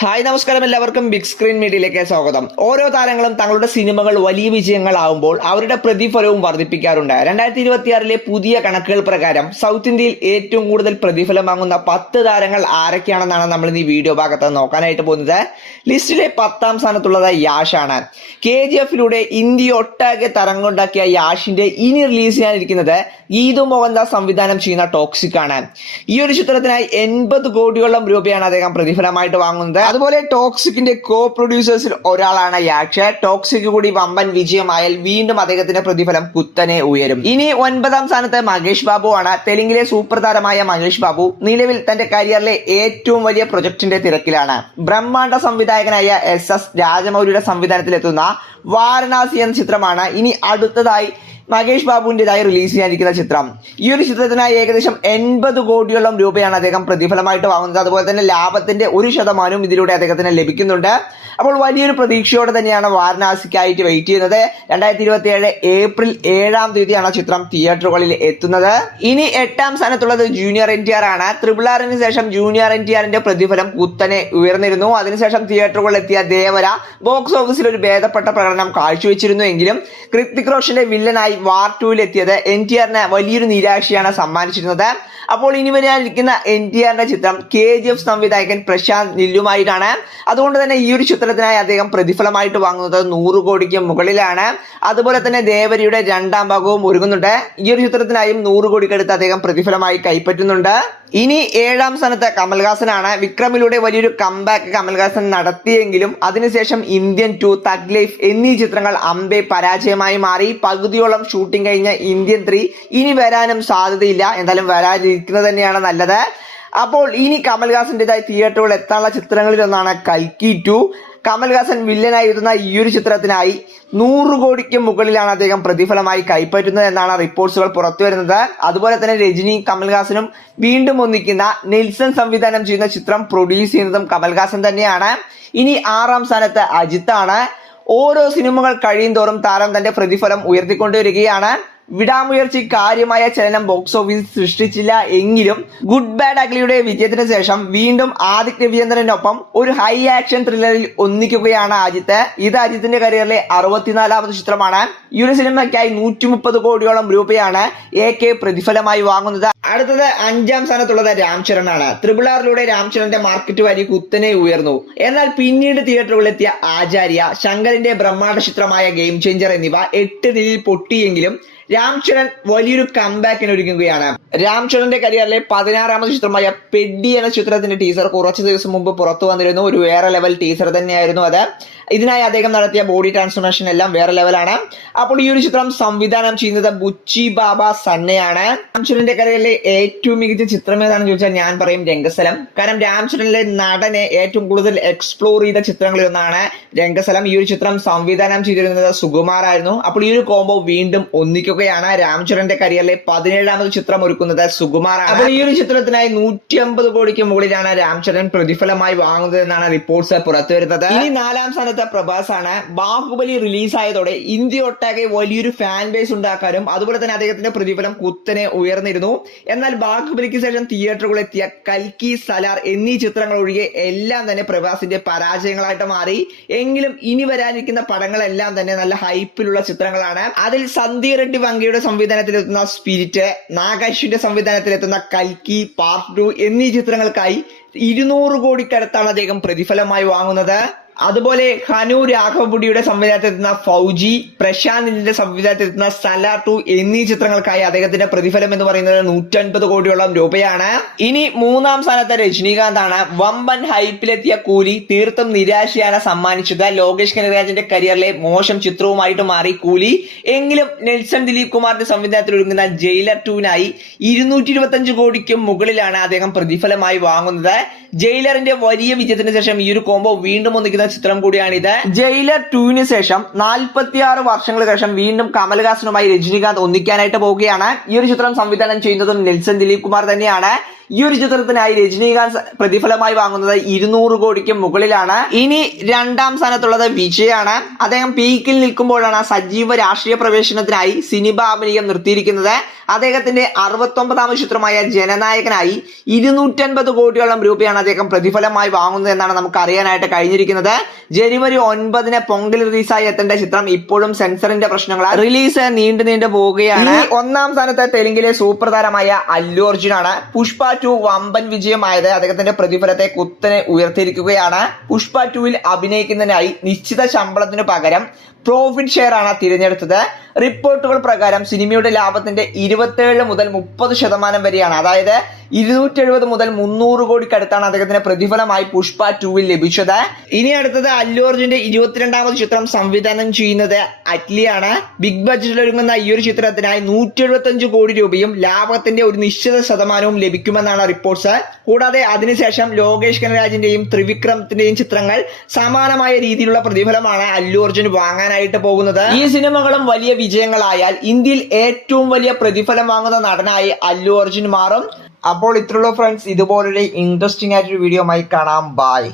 Hi നമസ്കാരം, എല്ലാവർക്കും big screen മീഡിയയിലേക്ക് സ്വാഗതം. ഓരോ താരങ്ങളും തങ്ങളുടെ സിനിമകൾ വലിയ വിജയങ്ങളാവുമ്പോൾ അവരുടെ പ്രതിഫലവും വർദ്ധിപ്പിക്കാറുണ്ട്. 2026 പുതിയ കണക്കുകൾ പ്രകാരം സൗത്ത് ഇന്ത്യയിൽ ഏറ്റവും കൂടുതൽ പ്രതിഫലം വാങ്ങുന്ന 10 താരങ്ങൾ ആരൊക്കെയാണെന്നാണ് നമ്മൾ ഈ വീഡിയോ ഭാഗത്ത് നോക്കാനായിട്ട് പോകുന്നത്. ലിസ്റ്റിലെ 10ാം സ്ഥാനത്തുള്ളത് യാഷാണ്. KGF-ലൂടെ ഇന്ത്യ ഒട്ടാകെ തരംഗമുണ്ടാക്കിയ യാഷിന്റെ ഇനി റിലീസ് ചെയ്യാനിരിക്കുന്നത് ഗീതു മോഹൻദാസ് സംവിധാനം ചെയ്യുന്ന ടോക്സിക് ആണ്. ഈ ഒരു ചിത്രത്തിനായി 80 കോടിയോളം രൂപയാണ് അദ്ദേഹം പ്രതിഫലമായിട്ട് വാങ്ങുന്നത്. അതുപോലെ ടോക്സിക്കിന്റെ കോ പ്രൊഡ്യൂസേഴ്സിൽ ഒരാളാണ് യാഷ്. ടോക്സിക് കൂടി വമ്പൻ വിജയമായാൽ വീണ്ടും അദ്ദേഹത്തിന്റെ പ്രതിഫലം കുത്തനെ ഉയരും. ഇനി 9ാം സ്ഥാനത്ത് മഹേഷ് ബാബു ആണ്. തെലുങ്കിലെ സൂപ്പർ താരമായ മഹേഷ് ബാബു നിലവിൽ തന്റെ കരിയറിലെ ഏറ്റവും വലിയ പ്രൊജക്ടിന്റെ തിരക്കിലാണ്. ബ്രഹ്മാണ്ഡ സംവിധായകനായ SS രാജമൗലിയുടെ സംവിധാനത്തിലെത്തുന്ന വാരണാസി എന്ന ചിത്രമാണ് ഇനി അടുത്തതായി മഹേഷ് ബാബുവിൻ്റെതായി റിലീസ് ചെയ്യാനിരിക്കുന്ന ചിത്രം. ഈ ഒരു ചിത്രത്തിനായി ഏകദേശം 80 കോടിയോളം രൂപയാണ് അദ്ദേഹം പ്രതിഫലമായിട്ട് വാങ്ങുന്നത്. അതുപോലെ തന്നെ ലാഭത്തിന്റെ 1% ഇതിലൂടെ അദ്ദേഹത്തിന് ലഭിക്കുന്നുണ്ട്. അപ്പോൾ വലിയൊരു പ്രതീക്ഷയോടെ തന്നെയാണ് വാരണാസിക്കായിട്ട് വെയിറ്റ് ചെയ്യുന്നത്. 2027 ഏപ്രിൽ 7-ാം തീയതിയാണ് ചിത്രം തിയേറ്ററുകളിൽ എത്തുന്നത്. ഇനി 8ാം സ്ഥാനത്തുള്ളത് ജൂനിയർ NTR ആണ്. RRRന് ശേഷം ജൂനിയർ NTRന്റെ പ്രതിഫലം കുത്തനെ ഉയർന്നിരുന്നു. അതിനുശേഷം തിയേറ്ററുകളിൽ എത്തിയ ദേവര ബോക്സ് ഓഫീസിൽ ഒരു ഭേദപ്പെട്ട പ്രകടനം കാഴ്ചവെച്ചിരുന്നു. എങ്കിലും കൃത്തിക് റോഷന്റെ വില്ലനായി വാർ 2-ൽ എത്തിയത് NTRന് വലിയൊരു നിരാശയാണ് സമ്മാനിച്ചിരുന്നത്. അപ്പോൾ ഇനി വരാനിരിക്കുന്ന NTRന്റെ ചിത്രം KGF സംവിധായകൻ പ്രശാന്ത് നില്ലുമായിട്ടാണ്. അതുകൊണ്ട് തന്നെ ഈ ഒരു ചിത്രത്തിനായി അദ്ദേഹം പ്രതിഫലമായിട്ട് വാങ്ങുന്നത് 100 കോടിക്ക് മുകളിലാണ്. അതുപോലെ തന്നെ ദേവരിയുടെ 2ാം ഭാഗവും ഒരുങ്ങുന്നുണ്ട്. ഈ ഒരു ചിത്രത്തിനായും 100 കോടിക്കടുത്ത് അദ്ദേഹം പ്രതിഫലമായി കൈപ്പറ്റുന്നുണ്ട്. ഇനി 7ാം സ്ഥാനത്ത് കമൽഹാസനാണ്. വിക്രമിലൂടെ വലിയൊരു കംബാക്ക് കമൽഹാസൻ നടത്തിയെങ്കിലും അതിനുശേഷം ഇന്ത്യൻ 2, തഗ് ലൈഫ് എന്നീ ചിത്രങ്ങൾ അമ്പെ പരാജയമായി മാറി. പകുതിയോളം ഷൂട്ടിംഗ് കഴിഞ്ഞ ഇന്ത്യൻ 3 ഇനി വരാനും സാധ്യതയില്ല. എന്തായാലും വരാതിരിക്കുന്നത് തന്നെയാണ് നല്ലത്. അപ്പോൾ ഇനി കമൽഹാസന്റേതായി തിയേറ്ററുകളിൽ എത്താനുള്ള ചിത്രങ്ങളിലൊന്നാണ് കൽക്കി 2. കമൽഹാസൻ വില്ലനായി എത്തുന്ന ഈ ഒരു ചിത്രത്തിനായി 100 കോടിക്ക് മുകളിലാണ് അദ്ദേഹം പ്രതിഫലമായി കൈപ്പറ്റുന്നത് എന്നാണ് റിപ്പോർട്ട്സുകൾ പുറത്തു വരുന്നത്. അതുപോലെ തന്നെ രജനിയും കമൽഹാസനും വീണ്ടും ഒന്നിക്കുന്ന നെൽസൺ സംവിധാനം ചെയ്യുന്ന ചിത്രം പ്രൊഡ്യൂസ് ചെയ്യുന്നതും കമൽഹാസൻ തന്നെയാണ്. ഇനി 6ാം സ്ഥാനത്ത് അജിത്താണ്. ഓരോ സിനിമകൾ കഴിയും തോറും താരം തന്റെ പ്രതിഫലം ഉയർത്തിക്കൊണ്ടുവരികയാണ്. വിടാമുയർച്ചി കാര്യമായ ചലനം ബോക്സ് ഓഫീസ് സൃഷ്ടിച്ചില്ല എങ്കിലും ഗുഡ് ബാഡ് അഗ്ലിയുടെ വിജയത്തിന് ശേഷം വീണ്ടും ആദിത്യ രവിചന്ദ്രനൊപ്പം ഒരു ഹൈ ആക്ഷൻ ത്രില്ലറിൽ ഒന്നിക്കുകയാണ് അജിത്ത്. ഇത് അജിത്തിന്റെ കരിയറിലെ 64ാമത് ചിത്രമാണ്. ഈ ഒരു സിനിമയ്ക്കായി 130 കോടിയോളം രൂപയാണ് AK പ്രതിഫലമായി വാങ്ങുന്നത്. അടുത്തത് 5ാം സ്ഥാനത്തുള്ളത് രാംചരൺ ആണ്. RRRലൂടെ രാംചരന്റെ മാർക്കറ്റ് വാല്യൂ കുത്തനെ ഉയർന്നു. എന്നാൽ പിന്നീട് തിയേറ്ററുകളിലെത്തിയ ആചാര്യ, ശങ്കറിന്റെ ബ്രഹ്മാണ്ഡ ചിത്രമായ ഗെയിം ചേഞ്ചർ എന്നിവ 8 നിലയിൽ പൊട്ടിയെങ്കിലും രാംചരൺ വലിയൊരു കംബാക്കിന് ഒരുങ്ങുകയാണ്. രാംചരന്റെ കരിയറിലെ 16ാമത് ചിത്രമായ പെഡ്ഡി എന്ന ചിത്രത്തിന്റെ ടീസർ കുറച്ചു ദിവസം മുമ്പ് പുറത്തു വന്നിരുന്നു. ഒരു വേറെ ലെവൽ ടീസർ തന്നെയായിരുന്നു അത്. ഇതിനായി അദ്ദേഹം നടത്തിയ ബോഡി ട്രാൻസ്ഫോർമേഷൻ എല്ലാം വേറെ ലെവലാണ്. അപ്പോൾ ഈ ഒരു ചിത്രം സംവിധാനം ചെയ്യുന്നത് ബുച്ചി ബാബ സന്നയാണ്. രാംചരന്റെ കരിയറിലെ ഏറ്റവും മികച്ച ചിത്രം ഏതാണെന്ന് ചോദിച്ചാൽ ഞാൻ പറയും രംഗസ്ഥലം. കാരണം രാംചരനിലെ നടനെ ഏറ്റവും കൂടുതൽ എക്സ്പ്ലോർ ചെയ്ത ചിത്രങ്ങളിൽ ഒന്നാണ് രംഗസ്ഥലം. ഈ ഒരു ചിത്രം സംവിധാനം ചെയ്തിരുന്നത് സുകുമാർ ആയിരുന്നു. അപ്പോൾ ഈ ഒരു കോംബോ വീണ്ടും ഒന്നിക്കുകയാണ്. രാംചരന്റെ കരിയറിലെ 17ാമത് ചിത്രം ഒരുക്കുന്നത് സുകുമാറാണ്. അപ്പോൾ ഈ ഒരു ചിത്രത്തിനായി 150 കോടിക്ക് മുകളിലാണ് രാംചരൻ പ്രതിഫലമായി വാങ്ങുന്നത് എന്നാണ് റിപ്പോർട്ട്സ് പുറത്തു വരുന്നത്. ഇനി 4ാം സ്ഥാനത്ത് പ്രഭാസ് ആണ്. ബാഹുബലി റിലീസായതോടെ ഇന്ത്യ ഒട്ടാകെ വലിയൊരു ഫാൻ ബേസ് ഉണ്ടാക്കാനും അതുപോലെ തന്നെ അദ്ദേഹത്തിന്റെ പ്രതിഫലം കുത്തനെ ഉയർന്നിരുന്നു. എന്നാൽ ബാഹുബലിക്ക് ശേഷം തിയേറ്ററുകളിൽ എത്തിയ കൽക്കി, സലാർ എന്നീ ചിത്രങ്ങൾ ഒഴികെ എല്ലാം തന്നെ പ്രഭാസിന്റെ പരാജയങ്ങളായിട്ട് മാറി. എങ്കിലും ഇനി വരാനിരിക്കുന്ന പടങ്ങളെല്ലാം തന്നെ നല്ല ഹൈപ്പിലുള്ള ചിത്രങ്ങളാണ്. അതിൽ സന്ദീപ് റെഡ്ഡി വങ്കയുടെ സംവിധാനത്തിലെത്തുന്ന സ്പിരിറ്റ്, നാഗാശ്വിന്റെ സംവിധാനത്തിലെത്തുന്ന കൽക്കി പാർട്ട് 2 എന്നീ ചിത്രങ്ങൾക്കായി 200 കോടിക്കടുത്താണ് അദ്ദേഹം പ്രതിഫലമായി വാങ്ങുന്നത്. അതുപോലെ ഹനു രാഘവപുടിയുടെ സംവിധാനത്തിലെത്തുന്ന ഫൗജി, പ്രശാന്തിന്റെ സംവിധാനത്തിലെത്തുന്ന സലാർ 2 എന്നീ ചിത്രങ്ങൾക്കായി അദ്ദേഹത്തിന്റെ പ്രതിഫലം എന്ന് പറയുന്നത് 150 കോടിയോളം രൂപയാണ്. ഇനി 3ാം സ്ഥാനത്ത് രജനീകാന്ത് ആണ്. വമ്പൻ ഹൈപ്പിലെത്തിയ കൂലി തീർത്തും നിരാശയാണ് സമ്മാനിച്ചത്. ലോകേഷ് കനകരാജിന്റെ കരിയറിലെ മോശം ചിത്രവുമായിട്ട് മാറി കൂലി. എങ്കിലും നെൽസൺ ദിലീപ് കുമാറിന്റെ സംവിധാനത്തിൽ ഒരുങ്ങുന്ന ജയിലർ 2-നായി 225 കോടിക്ക് മുകളിലാണ് അദ്ദേഹം പ്രതിഫലമായി വാങ്ങുന്നത്. ജയിലറിന്റെ വലിയ വിജയത്തിന് ശേഷം ഈ ഒരു കോംബോ വീണ്ടും ഒന്നിക്കുന്ന ചിത്രം കൂടിയാണിത്. ജയിലർ 2-ന് ശേഷം 46 വർഷങ്ങൾക്ക് ശേഷം വീണ്ടും കമൽഹാസനുമായി രജനീകാന്ത് ഒന്നിക്കാനായിട്ട് പോവുകയാണ്. ഈ ഒരു ചിത്രം സംവിധാനം ചെയ്യുന്നതും നെൽസൺ ദിലീപ് കുമാർ തന്നെയാണ്. ഈ ഒരു ചിത്രത്തിനായി രജനീകാന്ത് പ്രതിഫലമായി വാങ്ങുന്നത് 200 കോടിക്ക് മുകളിലാണ്. ഇനി രണ്ടാം സ്ഥാനത്തുള്ളത് വിജയാണ്. അദ്ദേഹം പീക്കിൽ നിൽക്കുമ്പോഴാണ് സജീവ രാഷ്ട്രീയ പ്രവേശനത്തിനായി സിനിമ അഭിനയം നിർത്തിയിരിക്കുന്നത്. അദ്ദേഹത്തിന്റെ 69ാമത് ചിത്രമായ ജനനായകനായി 250 കോടിയോളം രൂപയാണ് അദ്ദേഹം പ്രതിഫലമായി വാങ്ങുന്നത് എന്നാണ് നമുക്ക് അറിയാനായിട്ട് കഴിഞ്ഞിരിക്കുന്നത്. ജനുവരി 9 പൊങ്കൽ റിലീസായി എത്തേണ്ട ചിത്രം ഇപ്പോഴും സെൻസറിന്റെ പ്രശ്നങ്ങളാൽ റിലീസ് നീണ്ടു പോവുകയാണ്. ഒന്നാം സ്ഥാനത്ത് തെലുങ്കിലെ സൂപ്പർ താരമായ അല്ലു അർജുനാണ്. പുഷ്പ 2 വമ്പൻ വിജയമായത് അദ്ദേഹത്തിന്റെ പ്രതിഫലത്തെ കുത്തനെ ഉയർത്തിയിരിക്കുകയാണ്. പുഷ്പ 2-ൽ അഭിനയിക്കുന്നതിനായി നിശ്ചിത ശമ്പളത്തിനു പകരം പ്രോഫിറ്റ് ഷെയർ ആണ് തിരഞ്ഞെടുത്തത്. റിപ്പോർട്ടുകൾ പ്രകാരം സിനിമയുടെ ലാഭത്തിന്റെ 27 മുതൽ 30% വരെയാണ്. അതായത് 270 മുതൽ 300 കോടിക്കടുത്താണ് അദ്ദേഹത്തിന് പ്രതിഫലമായി പുഷ്പ 2-ൽ ലഭിച്ചത്. ഇനി അടുത്തത് അല്ലു അർജുന്റെ 22ാമത് ചിത്രം സംവിധാനം ചെയ്യുന്നത് അറ്റ്ലിയാണ്. ബിഗ് ബഡ്ജറ്റിൽ ഒരുങ്ങുന്ന ഈ ഒരു ചിത്രത്തിനായി 175 കോടി രൂപയും ലാഭത്തിന്റെ ഒരു നിശ്ചിത ശതമാനവും ലഭിക്കുമെന്നാണ് റിപ്പോർട്ട്സ്. കൂടാതെ അതിനുശേഷം ലോകേഷ് കനരാജിന്റെയും ത്രിവിക്രമത്തിന്റെയും ചിത്രങ്ങൾ സമാനമായ രീതിയിലുള്ള പ്രതിഫലമാണ് അല്ലു അർജുൻ വാങ്ങാനായിട്ട് പോകുന്നത്. ഈ സിനിമകളും വലിയ വിജയങ്ങളായാൽ ഇന്ത്യയിൽ ഏറ്റവും വലിയ പ്രതിഫലം വാങ്ങുന്ന നടനായി അല്ലു അർജുൻ മാറും. അപ്പോൾ ഇത്രയുള്ളൂ ഫ്രണ്ട്സ്. ഇതുപോലൊരു ഇൻട്രസ്റ്റിംഗ് ആയിട്ടൊരു വീഡിയോ ആയി കാണാം. ബൈ.